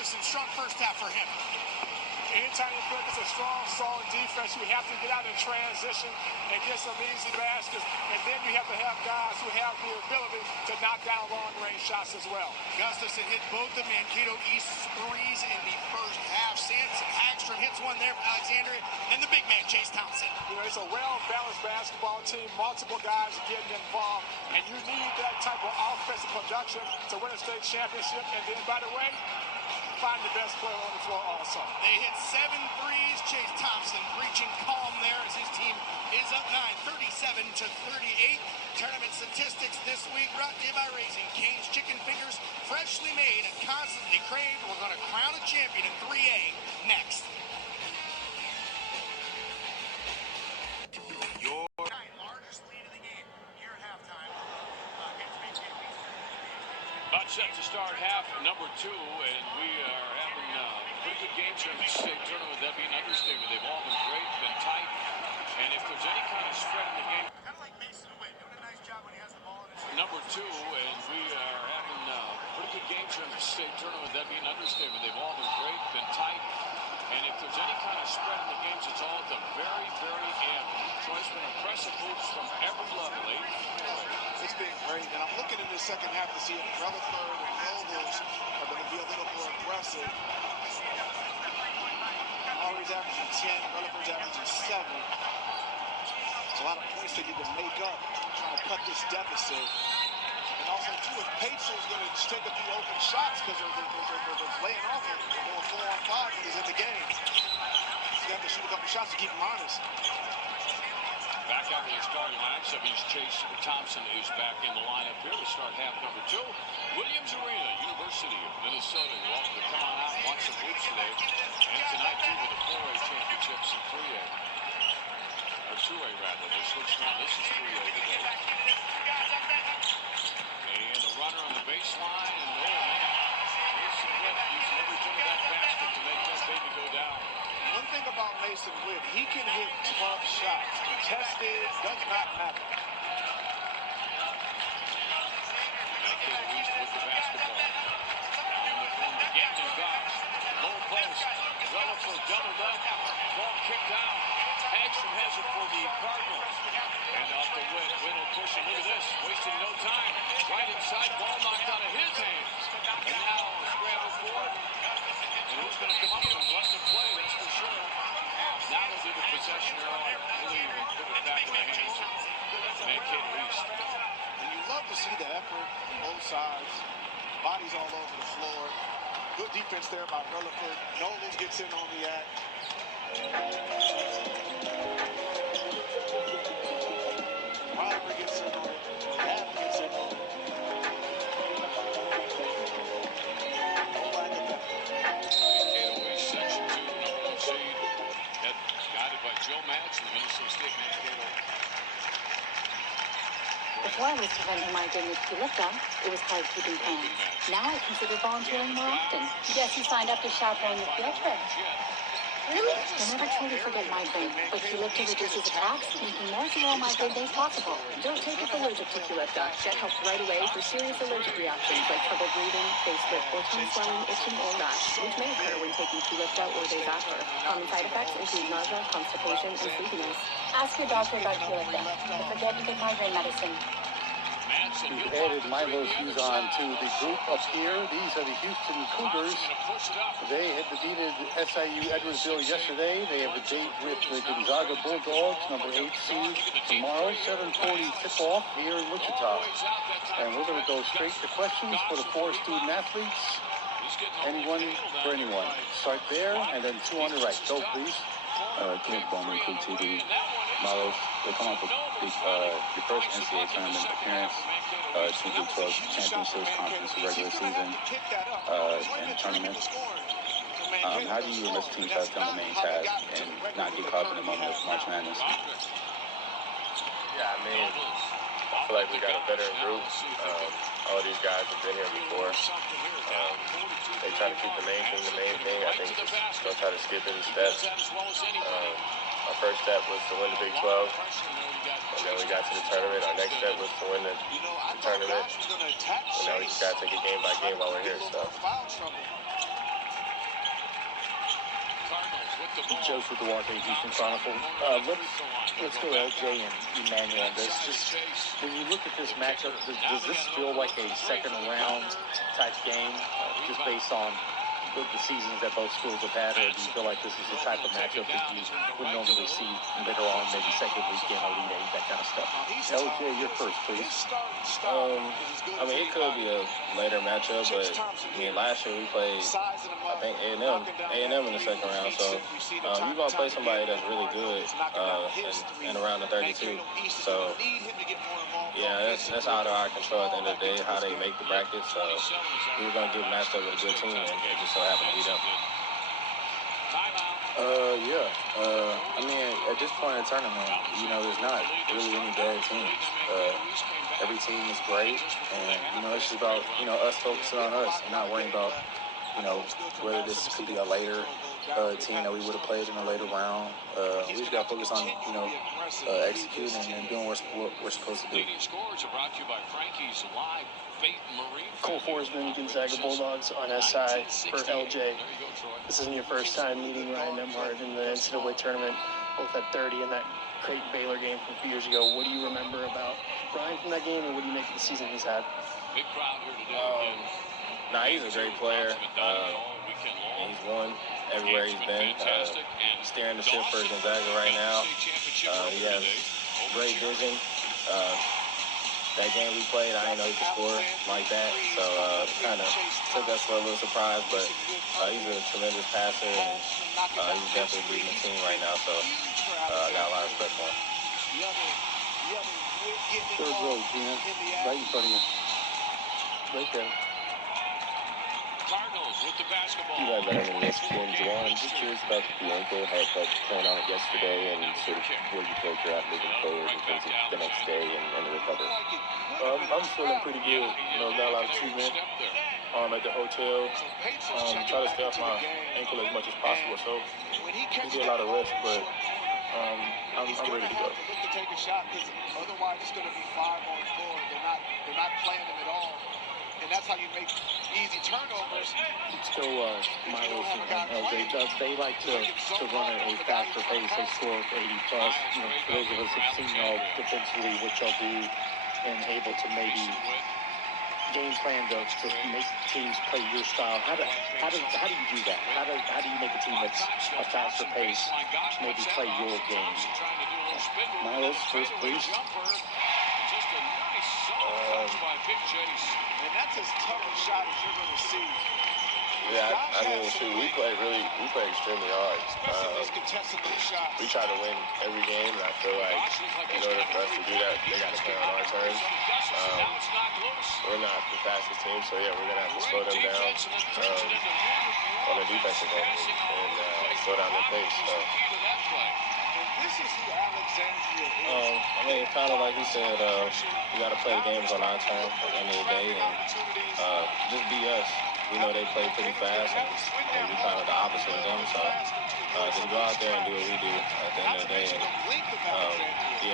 Gustafson, strong first half for him. Anytime you play against a strong, solid defense, you have to get out in transition and get some easy baskets. And then you have to have guys who have the ability to knock down long-range shots as well. Gustafson hit both of Mankato East's threes in the first half. Hagstrom hits one there for Alexandria. And the big man, Chase Thompson. You know, it's a well-balanced basketball team, multiple guys getting involved. And you need that type of offensive production to win a state championship. And then, by the way, find the best player on the floor also. They hit 7 threes. Chase Thompson reaching calm there as his team is up 9, 37-38. Tournament statistics this week brought to you by Raising Cane's Chicken Fingers, freshly made and constantly craved. We're going to crown a champion in 3A next. Your largest lead of the game here at halftime. About set to start half number 2, and we are having pretty good games here in the state tournament. That'd be an understatement. They've all been great, been tight, and if there's any kind of spread in the game, kind of like Mason Witt, doing a nice job when he has the ball in his hand. Number 2, and we are having pretty good games here in the state tournament. That'd be an understatement. They've all been great, been tight, and if there's any kind of spread in the games, it's all at the very, very end. So it's been impressive moves from every level. It's been great, and I'm looking in the second half to see if Rutherford and Nobles are going to be a little more aggressive. Always averaging 10, Rutherford's averaging 7. It's a lot of points they need to make up, trying to cut this deficit. And also, too, if Patriots going to take a few open shots because they're laying off him, they're going 4-on-5 when he's in the game. So they have to shoot a couple shots to keep him honest. Back out to the starting lineup. That means Chase Thompson is back in the lineup here to start half number 2. Williams Arena, University of Minnesota. You're welcome to come on out and watch some hoops today. And tonight, too, with the 4A championships in 3A. Or 2A, rather. They switched now. This is 3A today. And a runner on the baseline. And, oh, man. Mason Witt using every bit of that basket to make that baby go down. One thing about Mason Witt, he can hit tough shots. Contested, does not matter. Mankato East with the basketball. Down in the corner again to Goss. Low post. Rutherford doubled up. Ball kicked out. Hagstrom has it for the Cardinals. And off the Witt. Witt will push it. Look at this. Wasting no time. Right inside. Ball knocked out of his hands. And now a scramble for it. And who's going to come up and let them play? That's for sure. Now they'll do the possession arrow, I believe, and put it back in the hands of Mankato East. And you love to see the effort on both sides. Bodies all over the floor. Good defense there by Rutherford. Nobles gets in on the act. Rutherford gets in on it. Adam gets in on it. No lack of effort. Mankato East, Section 2, number 1 seed. Guided by Joe Madsen, the Minnesota State Mankato. Before I was preventing migraine with Qulipta, it was hard keeping pain. Now I consider volunteering more often. Guess you signed up to chaperone the field trip. Really? You'll never truly forget migraine, but Qulipta reduces attacks, making more zero migraine days possible. Don't take it allergic to Qulipta. Get help right away for serious allergic reactions like trouble breathing, face with or tongue swelling, itching, or rash, which may occur when taking Qulipta or days after. Common side effects include nausea, constipation, and sleepiness. Ask your doctor about Qulipta. Don't forget to get migraine medicine. We've added Milo Fuzon to the group up here. These are the Houston Cougars. They had defeated SIU Edwardsville yesterday. They have a date with the Gonzaga Bulldogs, number 8 seed, tomorrow, 7:40 tip-off here in Wichita. And we're going to go straight to questions for the 4 student athletes. Anyone for anyone. Start there, and then 2 on the right. Go, please. Kenneth Bowman, Cool TV. Milos, they come up with the first NCAA tournament appearance, 2012 championships, conference, regular season, and tournament. How do you enlist teams to on the main task and not get caught in the moment of March Madness? Yeah, I mean, I feel like we got a veteran group. All these guys have been here before. They try to keep the main thing. I think just don't try to skip any steps. Our first step was to win the Big 12, and then we got to the tournament. Our next step was to win the tournament, and now we just got to take it game by game while we're here. So Joe with the Walker Houston Chronicle. Let's go LJ and Emmanuel on this. Just when you look at this matchup, does this feel like a second round type game, just based on the seasons that both schools have had, or do you feel like this is the type of matchup that you would normally see later on, maybe second weekend, Elite Eight, that kind of stuff? LJ, you're first, please. I mean, it could be a later matchup, but I mean, last year we played, I think, A&M in the second round. So you're gonna play somebody that's really good and around the 32. So yeah, that's out of our control at the end of the day, how they make the bracket. So we were gonna get matched up with a good team, and it just so happened to be them. I mean, at this point in the tournament, there's not really any bad teams. Every team is great, and, it's just about, us focusing on us and not worrying about, whether this could be a later team that we would have played in a later round. We just got to focus on, executing and doing what we're supposed to do. Cole Forsman, Gonzaga Bulldogs on SI for LJ. This isn't your first time meeting Ryan Nembhard in the NCAA tournament, both at 30 and that great Baylor game from a few years ago. What do you remember about Ryan from that game, and what do you make of the season he's had? He's a great player. And he's won everywhere he's been. Steering the ship for Gonzaga right now. He has great vision. That game we played, I didn't know he could score like that, so kind of took us for a little surprise, but he's a tremendous passer, and he's definitely leading the team right now, so I got a lot of respect for him. Third row, Gina, right in front of you. Right there. Cardinals with the basketball. Eli Letterman, ESPN. Juwan, I'm just curious about the ankle, how it felt playing on it yesterday, and sort of where you feel like you're at moving forward in terms of the next day and the recovery. I'm feeling pretty good. Got a lot of treatment at the hotel. Try to stay off my ankle as much as possible. So we get a lot of rest, but I'm ready to go. Take a shot, because otherwise it's going to be 5 on 4. They're not playing them at all. And that's how you make easy turnovers. So, Miles and LJ, they like to run at a faster pace. They score 80 plus. For those of us who've seen y'all defensively, what y'all do, and able to maybe game plan to make teams play your style. How do you do that? How do you make a team that's a faster pace maybe play your game? Miles, first, please. And that's as tough a shot as you're going to see. Yeah, I mean, we play extremely hard. We try to win every game, and I feel like in order for us to do that, they got to play on our terms. We're not the fastest team, so yeah, we're gonna have to slow them down on the defensive end and slow down their pace. So. This is who Alexandria is. I mean, kind of like you said, we got to play the games on our terms at the end of the day, and just be us. We know they play pretty fast, and we kind of the opposite of them. So just go out there and do what we do at the end of the day, and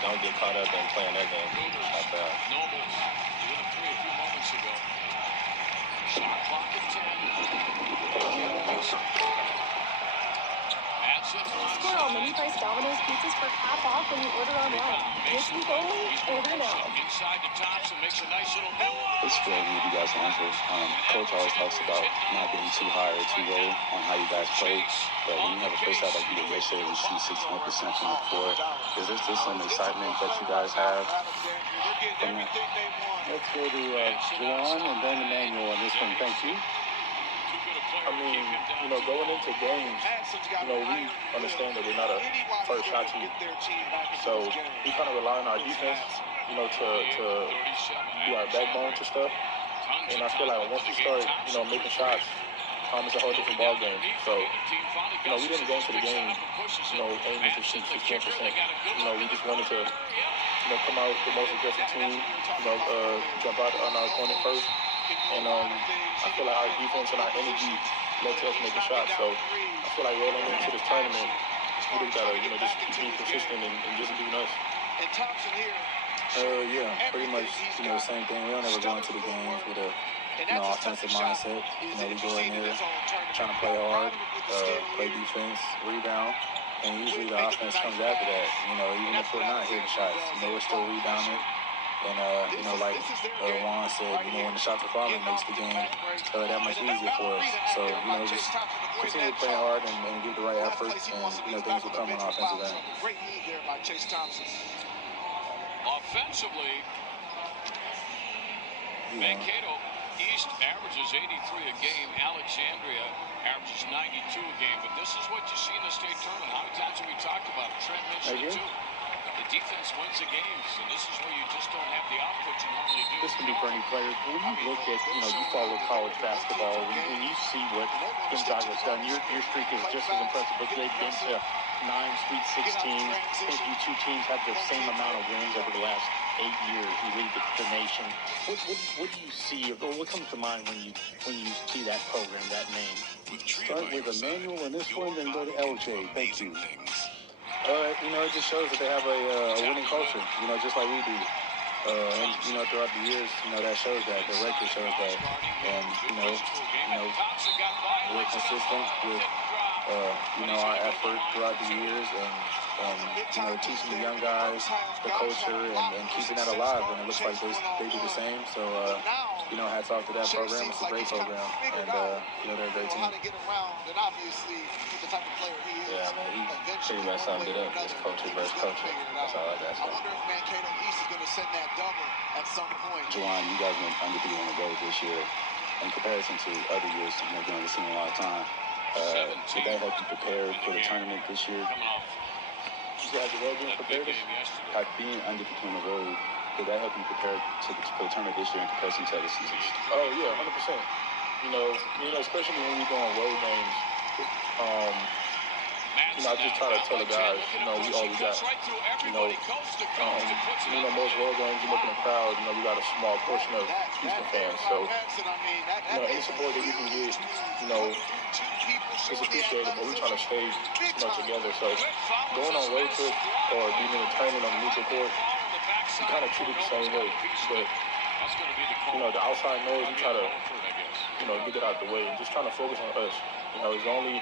don't get caught up in playing their game. Squirrel mini price Domino's pizzas for half off when you order online. This week only, order now. It's fair to you guys answer. Coach always talks about not being too high or too low on how you guys play. But when you have a face out like you did yesterday, we see 61% from the floor. Is there still some excitement that you guys have from that? Let's go to Juwan and then Emmanuel on this one. Thank you. I mean, going into games, we understand that we're not a first shot team. So we kind of rely on our defense, to be our backbone to stuff. And I feel like once we start, making shots, it's a whole different ball game. So, we didn't go into the game, aiming to shoot 61%. We just wanted to, come out the most aggressive team, jump out on our opponent first. And I feel like our defense and our energy led to us making shots. So I feel like rolling into this tournament, we just gotta, just keep being consistent and just being us. And Thompson here. Yeah, pretty much, the same thing. We don't ever go into the games with a, offensive mindset. We go in there trying to play hard, play defense, rebound, and usually the offense comes after that. Even if we're not hitting shots, we're still rebounding. And, like Juan said, when the shots are falling, it makes the game that much easier for us. So, just continue to play hard and give the right effort, and, things will come on offensive end. Great lead there by Chase Thompson. Offensively, Mankato East averages 83 a game. Alexandria averages 92 a game. But this is what you see in the state tournament. How many times have we talked about it? Trent mentioned it too. The defense wins the games, and this is where you just don't have the output you normally do. This can be for any player. When you look at, you follow college basketball, when you see what Gonzaga's done, your streak is just as impressive. But they've been to 9 Sweet 16s. I think you two teams have the same amount of wins over the last 8 years. You lead the nation. What do you see, or what comes to mind when you see that program, that name? Start with Emmanuel in this one, then go to LJ. Thank you. It just shows that they have a winning culture, just like we do. And, throughout the years, that shows that. The record shows that. And, we're consistent with, our effort throughout the years and teaching the young guys the culture and keeping that alive. And it looks like they do the same. So, hats off to that program. It's a great program. And, they're a great team. Yeah, man, he pretty much summed it up. It's culture versus culture. That's all I got to say. I wonder if Mankato East is going to send that double at some point. Juwan, you guys went undefeated on the road this year. In comparison to other years, you've been on the scene a long time. Did that help you prepare for the tournament this year? You guys are well being prepared? Being undefeated on the road, did that help you prepare for the tournament this year in comparison to other seasons? Oh, yeah, 100%. Especially when we go on road games, I just try to tell the guys, we all we got. Most road games, you look in the crowd, we got a small portion of Houston fans. So, any support that you can get, is appreciated, but we're trying to stay, together. So, going on road trip or being in a tournament on the neutral court, you kind of treat it the same way. But, the outside noise, we try to, get it out the way and just trying to focus on us. It's only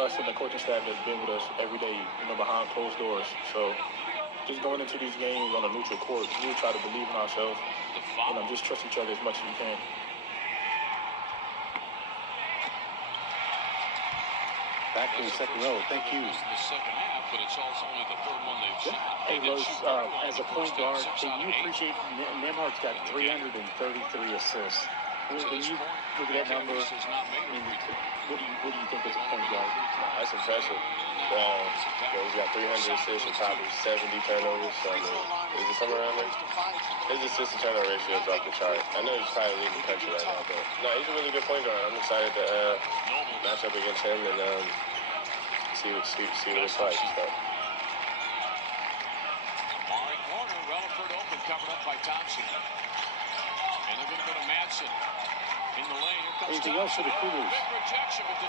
us and the coaching staff that's been with us every day, behind closed doors. So just going into these games on a neutral court, we try to believe in ourselves and just trust each other as much as we can. Back to the second row. Thank you. Hey, Rose, as a point guard, can you appreciate Nembhard's got 333 assists? When you look at that number, what do you think as a point guard? That's impressive. He's got 300 assists and probably 70 turnovers. So, is it somewhere around there? His assist to turnover ratio is off the chart. I know he's probably leading the country right now, but no, he's a really good point guard. I'm excited to match up against him and see what it's like. So. Amari corner, Relaford open, covered up by Thompson. And they're going to go to Madsen. In the lane, here comes anything else for the Cougars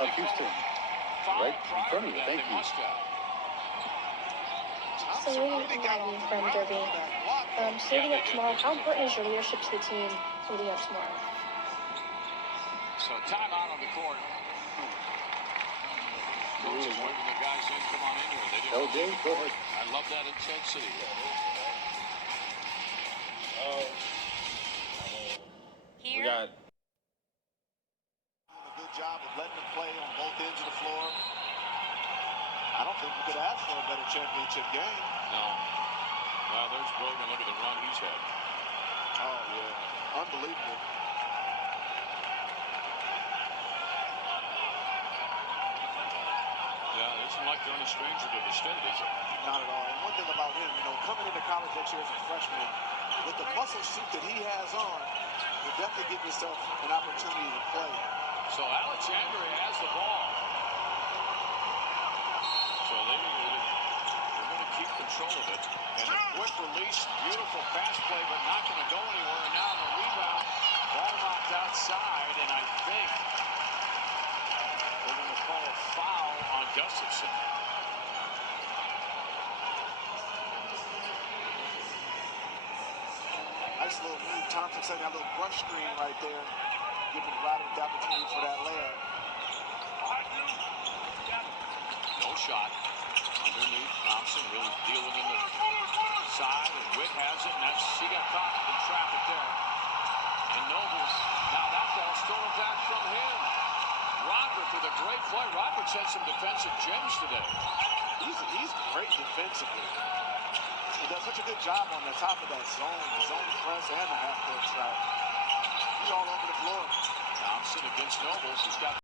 of Houston? Right in front of you. Thank you. So leading from Derby, leading up tomorrow, how important is your leadership to the team leading up tomorrow? So timeout on the court. Coach is waving the guys in. Come on in here. LJ, go ahead. I love that intensity. We got a good job of letting them play on both ends of the floor. I don't think we could ask for a better championship game. No. Well, there's Brogan. Look at the run he's had. Oh, yeah. Unbelievable. Yeah, it isn't like they're a stranger to the state, is it? Not at all. And one thing about him, coming into college next year as a freshman, with the muscle suit that he has on, you'll definitely give yourself an opportunity to play. So Alexandria has the ball. So they're going to keep control of it. And a quick release, beautiful pass play, but not going to go anywhere. And now the rebound, ball knocked outside, and I think they're going to call a foul on Gustafson. I Nice little move. Thompson setting that little brush screen right there, giving Roderick the opportunity for that layup. No shot. Underneath, Thompson really dealing in the side, and Witt has it, and he got caught in traffic there. And Nobles, now that ball stolen back from him. Roderick with a great play. Roderick's had some defensive gems today. He's great defensively. He does such a good job on the top of that zone press and the half-court shot. He's all over the floor. Thompson against Nobles. He's got